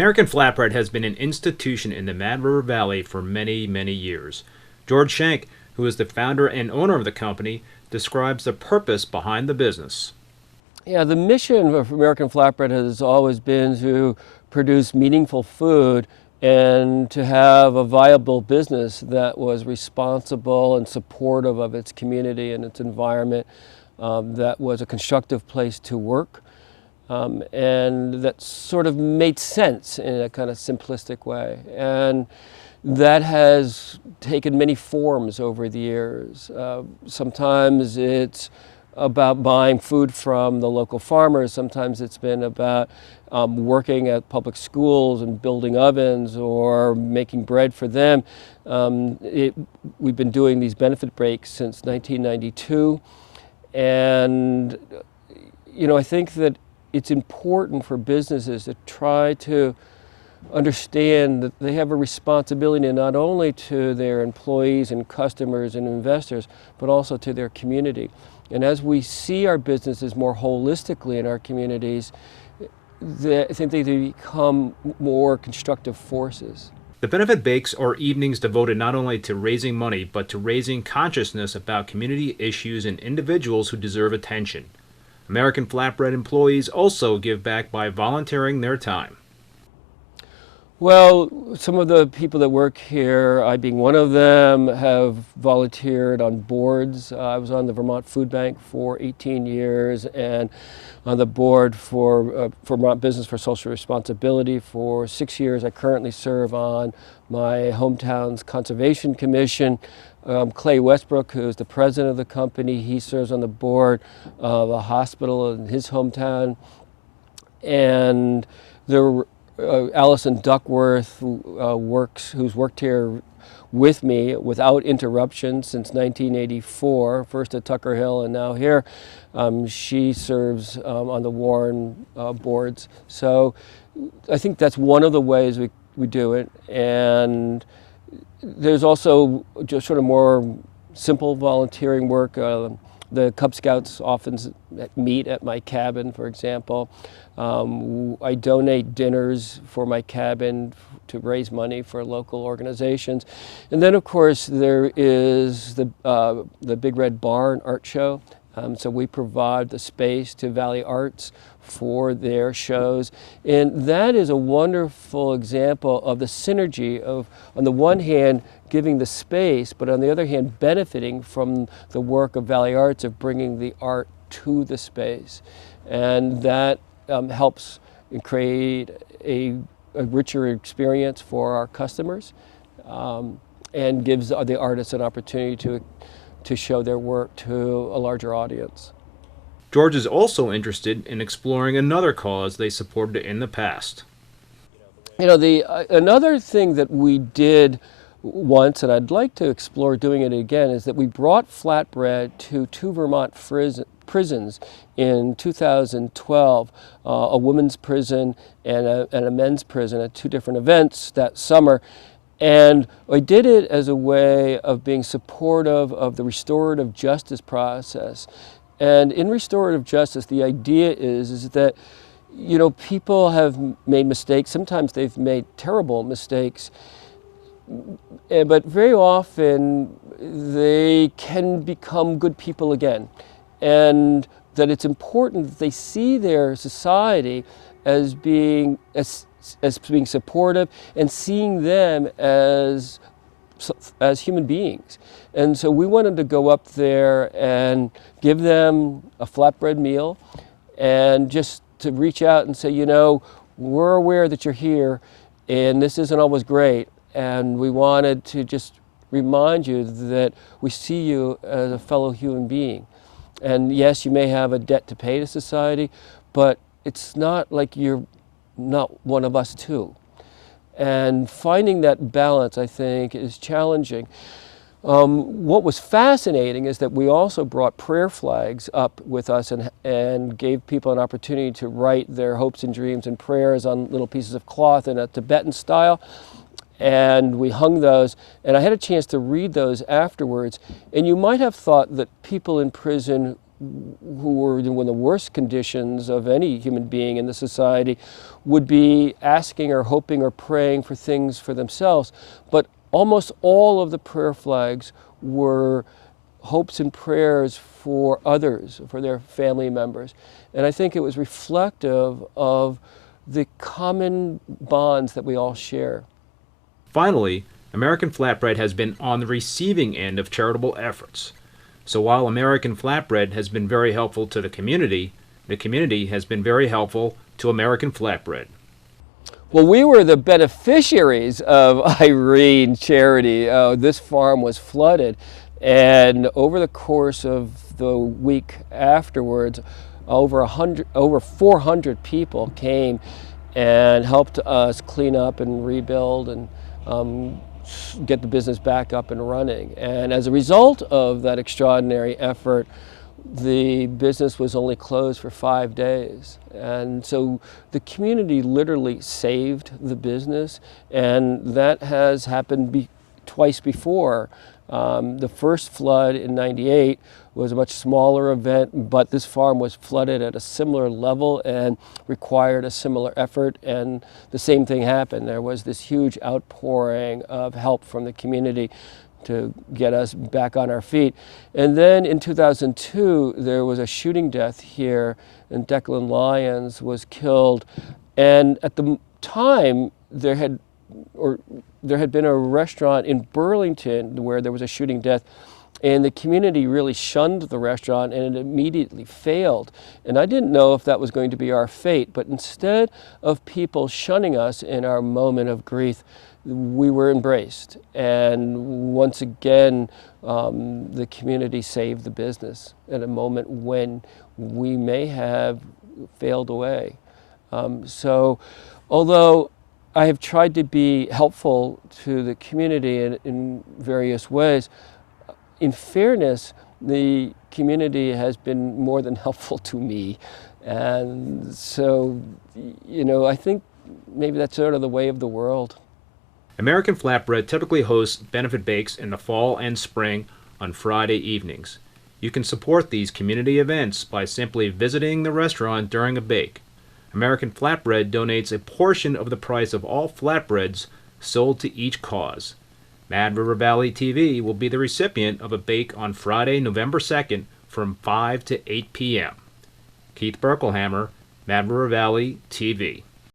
American Flatbread has been an institution in the Mad River Valley for many, many years. George Schenk, who is the founder and owner of the company, describes the purpose behind the business. Yeah, the mission of American Flatbread has always been to produce meaningful food and to have a viable business that was responsible and supportive of its community and its environment, that was a constructive place to work, and that sort of made sense in a kind of simplistic way. And that has taken many forms over the years. Sometimes it's about buying food from the local farmers. Sometimes it's been about working at public schools and building ovens or making bread for them. We've been doing these benefit breaks since 1992. And, I think that it's important for businesses to try to understand that they have a responsibility not only to their employees and customers and investors, but also to their community. And as we see our businesses more holistically in our communities, I think they become more constructive forces. The benefit bakes are evenings devoted not only to raising money, but to raising consciousness about community issues and individuals who deserve attention. American Flatbread employees also give back by volunteering their time. Well, some of the people that work here, I being one of them, have volunteered on boards. I was on the Vermont Food Bank for 18 years and on the board for Vermont Business for Social Responsibility for 6 years. I currently serve on my hometown's Conservation Commission. Clay Westbrook, who is the president of the company, he serves on the board of a hospital in his hometown. And there Allison Duckworth, who's worked here with me without interruption since 1984, first at Tucker Hill and now here. She serves on the Warren boards. So I think that's one of the ways we do it. And there's also just sort of more simple volunteering work. The Cub Scouts often meet at my cabin, for example. I donate dinners for my cabin to raise money for local organizations. And then, of course, there is the Big Red Barn art show. So we provide the space to Valley Arts for their shows. And that is a wonderful example of the synergy of, on the one hand, giving the space, but on the other hand, benefiting from the work of Valley Arts of bringing the art to the space. And that helps create a richer experience for our customers, and gives the artists an opportunity to show their work to a larger audience. George is also interested in exploring another cause they supported in the past. Another thing that we did once, and I'd like to explore doing it again, is that we brought Flatbread to 2 Vermont prisons in 2012, a women's prison and a men's prison at 2 different events that summer. And I did it as a way of being supportive of the restorative justice process. And in restorative justice, the idea is that, people have made mistakes. Sometimes they've made terrible mistakes. But very often they can become good people again. And that it's important that they see their society as being supportive and seeing them as human beings. And so we wanted to go up there and give them a flatbread meal and just to reach out and say, we're aware that you're here and this isn't always great. And we wanted to just remind you that we see you as a fellow human being. And yes, you may have a debt to pay to society, but it's not like you're not one of us too. And finding that balance, I think, is challenging. What was fascinating is that we also brought prayer flags up with us and gave people an opportunity to write their hopes and dreams and prayers on little pieces of cloth in a Tibetan style. And we hung those, and I had a chance to read those afterwards. And you might have thought that people in prison who were in one of the worst conditions of any human being in the society would be asking or hoping or praying for things for themselves. But almost all of the prayer flags were hopes and prayers for others, for their family members. And I think it was reflective of the common bonds that we all share. Finally, American Flatbread has been on the receiving end of charitable efforts. So while American Flatbread has been very helpful to the community has been very helpful to American Flatbread. Well, we were the beneficiaries of Irene charity. This farm was flooded, and over the course of the week afterwards, over 400 people came and helped us clean up and rebuild and get the business back up and running. And as a result of that extraordinary effort, the business was only closed for 5 days. And so the community literally saved the business, and that has happened twice before. The first flood in '98 was a much smaller event, but this farm was flooded at a similar level and required a similar effort, and the same thing happened. There was this huge outpouring of help from the community to get us back on our feet. And then in 2002, there was a shooting death here, and Declan Lyons was killed. And at the time, there had been a restaurant in Burlington where there was a shooting death, and the community really shunned the restaurant, and it immediately failed. And I didn't know if that was going to be our fate, but instead of people shunning us in our moment of grief, we were embraced. And once again, the community saved the business at a moment when we may have failed away. So although I have tried to be helpful to the community in various ways, in fairness, the community has been more than helpful to me. And so, I think maybe that's sort of the way of the world. American Flatbread typically hosts benefit bakes in the fall and spring on Friday evenings. You can support these community events by simply visiting the restaurant during a bake. American Flatbread donates a portion of the price of all flatbreads sold to each cause. Mad River Valley TV will be the recipient of a bake on Friday, November 2nd from 5 to 8 p.m. Keith Berkelhammer, Mad River Valley TV.